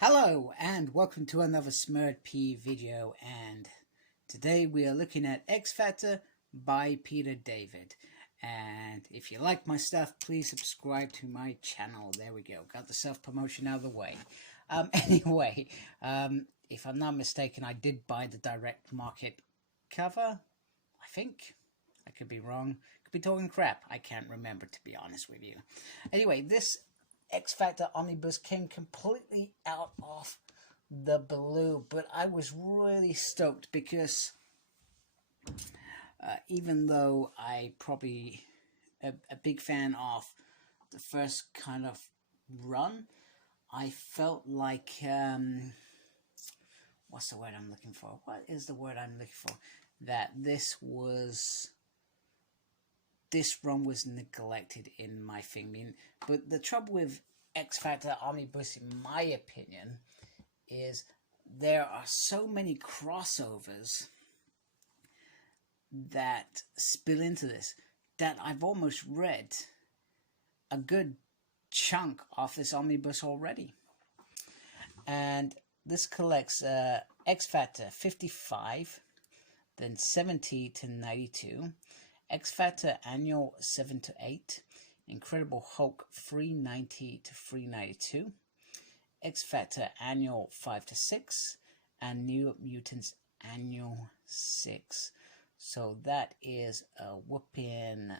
Hello and welcome to another SmurredP video, and today we are looking at X Factor by Peter David. And if you like my stuff, please subscribe to my channel. There we go, got the self-promotion out of the way. Anyway, if I'm not mistaken, I did buy the direct market cover, I think. I could be wrong, could be talking crap, I can't remember, to be honest with you. Anyway, this X Factor Omnibus came completely out of the blue, but I was really stoked because even though I probably a big fan of the first kind of run, I felt like what's the word I'm looking for? What is the word I'm looking for? That this run was neglected in my thing. But the trouble with X Factor Omnibus, in my opinion, is there are so many crossovers that spill into this that I've almost read a good chunk of this omnibus already. And this collects X Factor 55, then 70 to 92, X Factor Annual 7 to 8, Incredible Hulk 390 to 392, X Factor Annual 5 to 6, and New Mutants Annual 6. So that is a whooping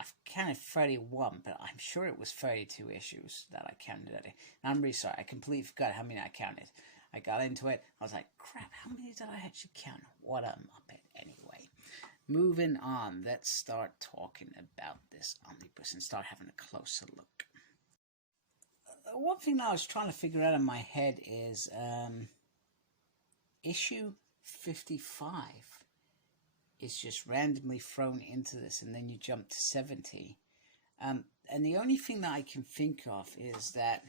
I've counted 31, but I'm sure it was 32 issues that I counted at it. And I'm really sorry, I completely forgot how many I counted. I got into it, I was like, crap, how many did I actually count? What a muppet. Anyway, moving on, let's start talking about this omnibus and start having a closer look. One thing that I was trying to figure out in my head is issue 55 is just randomly thrown into this, and then you jump to 70. And the only thing that I can think of is that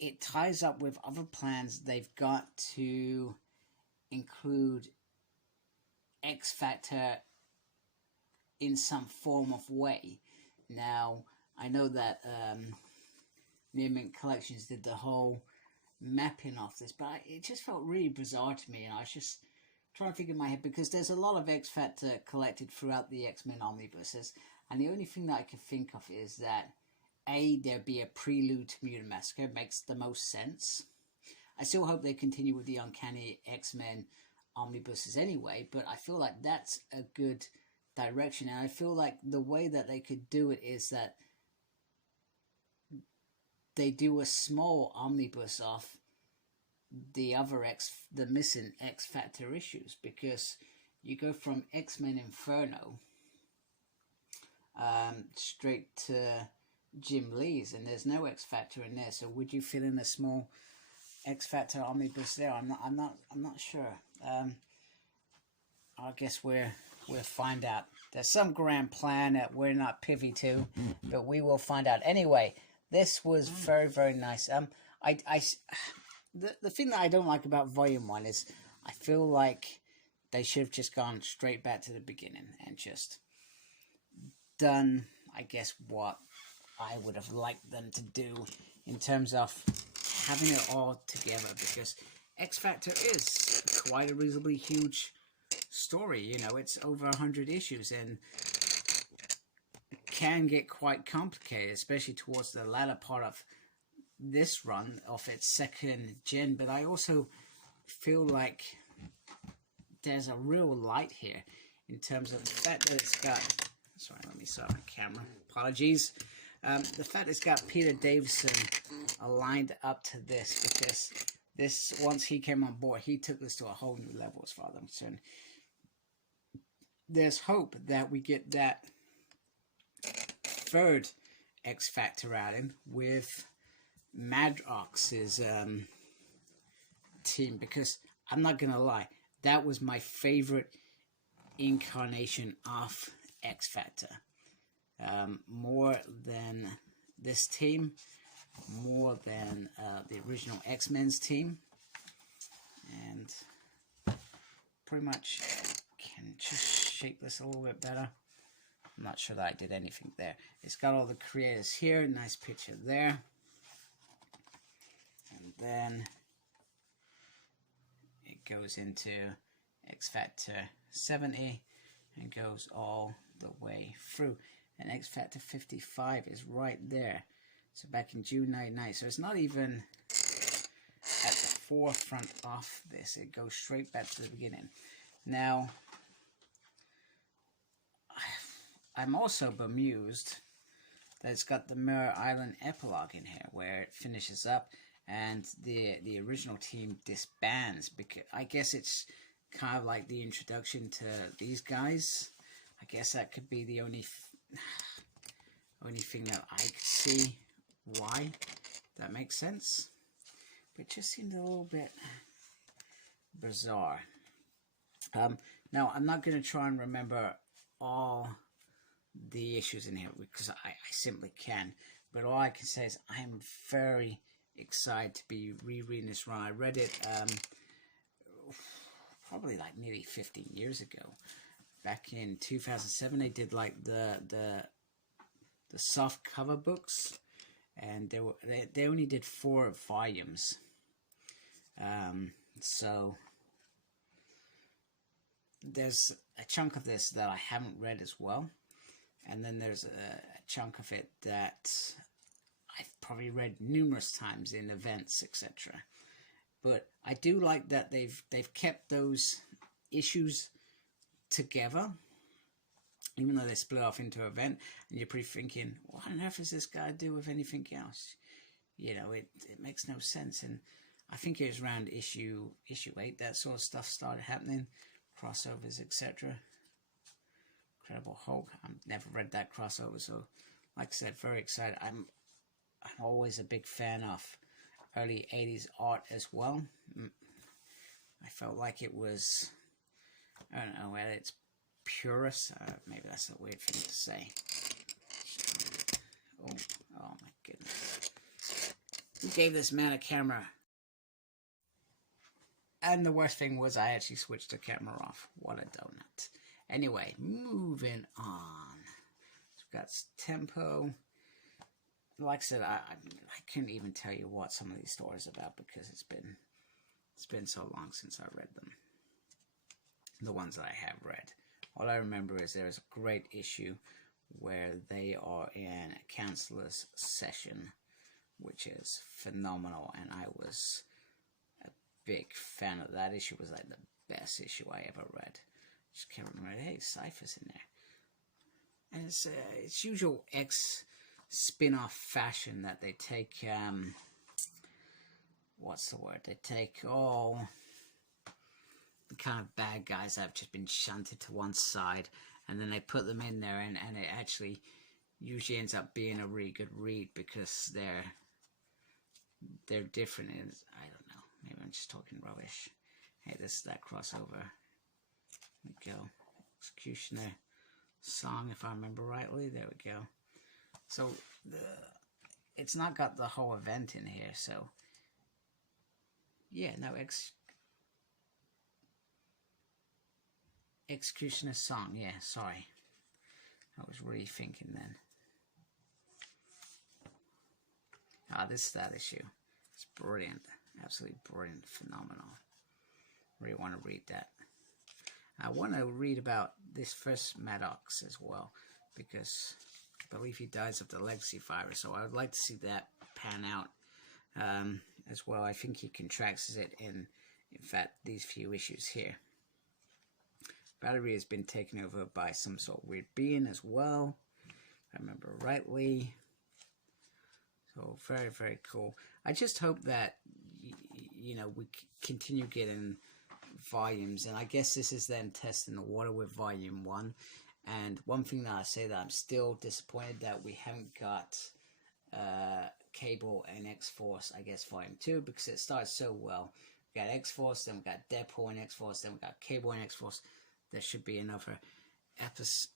it ties up with other plans they've got to include X Factor in some form of way. Now, I know that Near Mint Collections did the whole mapping of this, but it just felt really bizarre to me, and I was just trying to figure in my head, because there's a lot of X Factor collected throughout the X-Men omnibuses, and the only thing that I can think of is that there'd be a prelude to Mutant Massacre. It makes the most sense. I still hope they continue with the Uncanny X-Men omnibuses anyway, but I feel like that's a good direction, and I feel like the way that they could do it is that they do a small omnibus of the missing X Factor issues, because you go from X-Men Inferno straight to Jim Lee's, and there's no X Factor in there. So would you fill in a small X Factor omnibus there? I'm not sure. I guess we'll find out. There's some grand plan that we're not privy to, but we will find out. Anyway, this was very, very nice. The thing that I don't like about Volume 1 is I feel like they should have just gone straight back to the beginning and just done, I guess, what I would have liked them to do in terms of having it all together, because X Factor is quite a reasonably huge story. You know, it's over 100 issues and can get quite complicated, especially towards the latter part of this run of its second gen. But I also feel like there's a real light here in terms of the fact that it's got, sorry, let me start on camera, apologies, the fact it's got Peter Davison aligned up to this, because this, once he came on board, he took this to a whole new level as far as I'm concerned. There's hope that we get that third X Factor outing with Madrox's team, because I'm not gonna lie, that was my favorite incarnation of X Factor. More than this team, more than the original X-Men's team, and pretty much can just shape this a little bit better. I'm not sure that I did anything there. It's got all the creators here. Nice picture there. And then it goes into X Factor 70 and goes all the way through. And X Factor 55 is right there. So back in June 99. So it's not even at the forefront of this. It goes straight back to the beginning. Now, I'm also bemused that it's got the Mirror Island epilogue in here, where it finishes up and the original team disbands, because I guess it's kind of like the introduction to these guys. I guess that could be the only thing that I could see why that makes sense. But it just seemed a little bit bizarre. Now, I'm not going to try and remember all the issues in here because I simply can. But all I can say is I'm very excited to be rereading this run. I read it probably like nearly 15 years ago. Back in 2007, they did like the soft cover books, and they only did 4 volumes. So there's a chunk of this that I haven't read as well, and then there's a chunk of it that I've probably read numerous times in events, etc. But I do like that they've kept those issues together, even though they split off into an event, and you're pretty thinking, what on earth does this guy do with anything else? You know, it makes no sense. And I think it was around issue 8 that sort of stuff started happening, crossovers, etc. Incredible Hulk. I've never read that crossover, so like I said, very excited. I'm always a big fan of early 80s art as well. I felt like it was, I don't know, at its purest. Maybe that's a weird thing to say. Oh my goodness. Who gave this man a camera? And the worst thing was I actually switched the camera off. What a donut. Anyway, moving on. So we've got tempo. Like I said, I couldn't even tell you what some of these stories are about because it's been so long since I read them. The ones that I have read. All I remember is there's a great issue where they are in a counselor's session, which is phenomenal, and I was a big fan of that issue. It was like the best issue I ever read. Just can't remember. Hey, Cypher's in there, and it's usual X spin-off fashion that they take. What's the word? They take all the kind of bad guys that have just been shunted to one side, and then they put them in there, and it actually usually ends up being a really good read because they're different. And I don't know, maybe I'm just talking rubbish. Hey, this is that crossover. There we go. Executioner song, if I remember rightly. There we go. So it's not got the whole event in here, so yeah, no, Executioner song, yeah, sorry. I was really thinking then. This is that issue. It's brilliant. Absolutely brilliant. Phenomenal. Really want to read that. I want to read about this first Maddox as well, because I believe he dies of the legacy virus, so I would like to see that pan out as well. I think he contracts it in fact, these few issues here. Valerie has been taken over by some sort of weird being as well, if I remember rightly. So very, very cool. I just hope that, you know, we continue getting volumes, and I guess this is then testing the water with volume 1. And one thing that I say that I'm still disappointed that we haven't got Cable and X-Force, I guess, volume 2, because it started so well. We got X-Force, then we got Deadpool and X-Force, then we got Cable and X-Force. There should be another episode,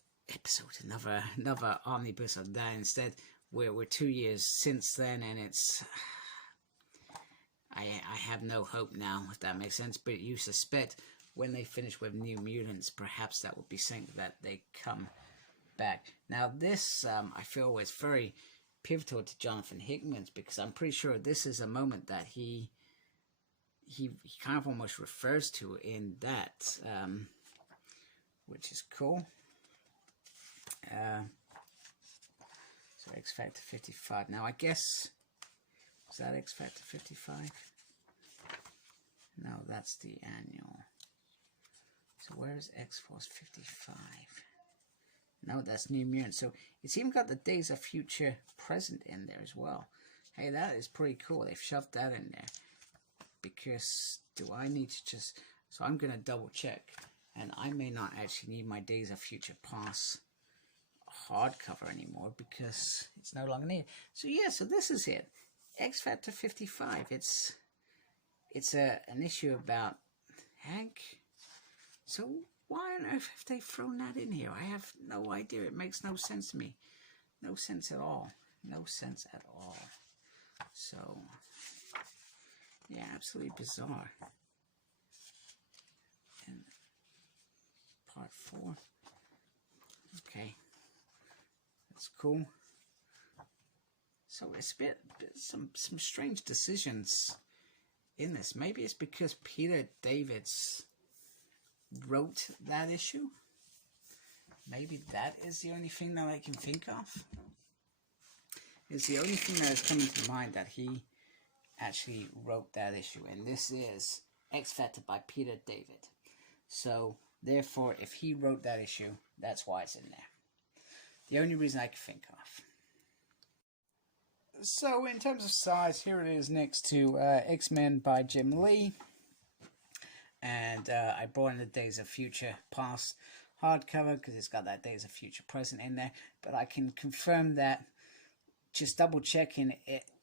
another omnibus of that. Instead, we're 2 years since then, and it's I have no hope now, if that makes sense. But you suspect when they finish with New Mutants, perhaps that would be something that they come back. Now this, I feel, is very pivotal to Jonathan Hickman's, because I'm pretty sure this is a moment that he kind of almost refers to in that, which is cool. So X Factor 55. Now I guess, is that X Factor 55? No, that's the annual. So where is X-Force 55? No, that's New Mutants. So it's even got the Days of Future Present in there as well. Hey, that is pretty cool. They've shoved that in there. Because do I need to just... So I'm going to double check. And I may not actually need my Days of Future Past hardcover anymore, because it's no longer needed. So yeah, so this is it. X Factor 55. It's an issue about Hank. So why on earth have they thrown that in here? I have no idea. It makes no sense to me. No sense at all. No sense at all. So yeah, absolutely bizarre. And part 4. Okay, that's cool. So it's a bit some strange decisions in this. Maybe it's because Peter Davids wrote that issue. Maybe that is the only thing that I can think of. It's the only thing that is coming to mind, that he actually wrote that issue. And this is X Factor by Peter David. So therefore, if he wrote that issue, that's why it's in there. The only reason I can think of. So in terms of size, here it is next to X-Men by Jim Lee. And I brought in the Days of Future Past hardcover because it's got that Days of Future Present in there. But I can confirm that, just double checking,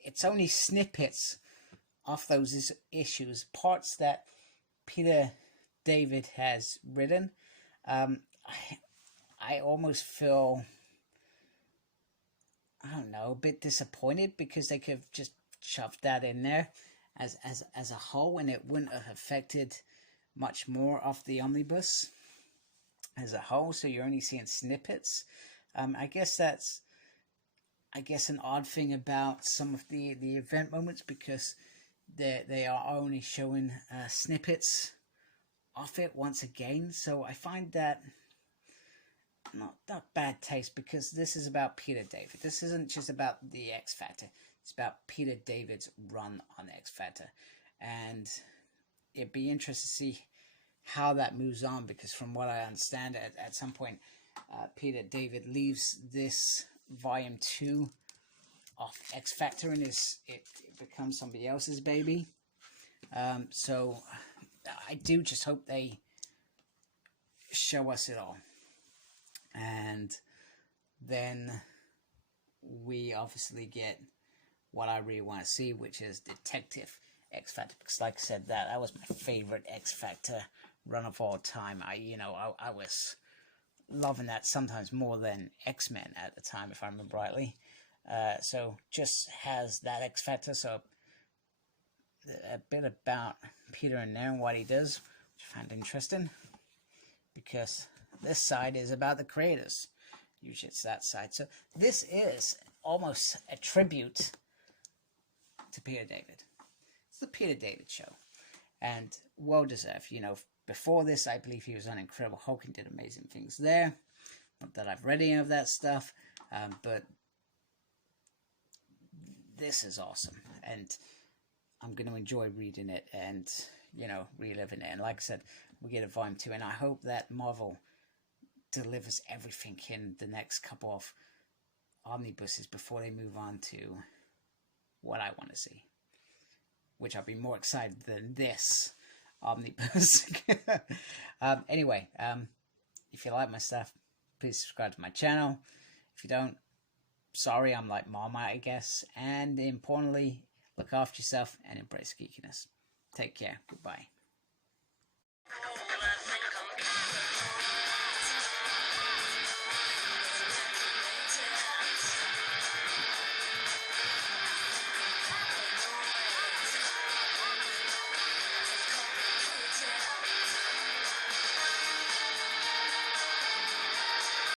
it's only snippets of those issues, parts that Peter David has written. I almost feel, I don't know, a bit disappointed, because they could have just shoved that in there as a whole, and it wouldn't have affected much more of the omnibus as a whole. So you're only seeing snippets. I guess that's, an odd thing about some of the event moments, because they are only showing snippets of it once again. So I find that not bad taste, because this is about Peter David. This isn't just about the X Factor. It's about Peter David's run on X Factor. And it'd be interesting to see how that moves on, because from what I understand, at some point, Peter David leaves this volume 2 of X Factor, and it becomes somebody else's baby. So I do just hope they show us it all. And then we obviously get what I really want to see, which is Detective X Factor, because like I said, that was my favorite X Factor run of all time. I was loving that sometimes more than X-Men at the time, if I remember rightly. So just has that X Factor, so a bit about Peter in there and what he does, which I found interesting, because this side is about the creators. Usually it's that side. So this is almost a tribute to Peter David. It's the Peter David show. And well deserved. Before this, I believe he was on Incredible Hulk and did amazing things there. Not that I've read any of that stuff, but this is awesome. And I'm going to enjoy reading it and, reliving it. And like I said, we get a volume 2, and I hope that Marvel delivers everything in the next couple of omnibuses before they move on to what I want to see, which I'll be more excited than this omnibus. Anyway, if you like my stuff, please subscribe to my channel. If you don't, sorry, I'm like Marmite, I guess. And importantly, look after yourself and embrace geekiness. Take care. Goodbye.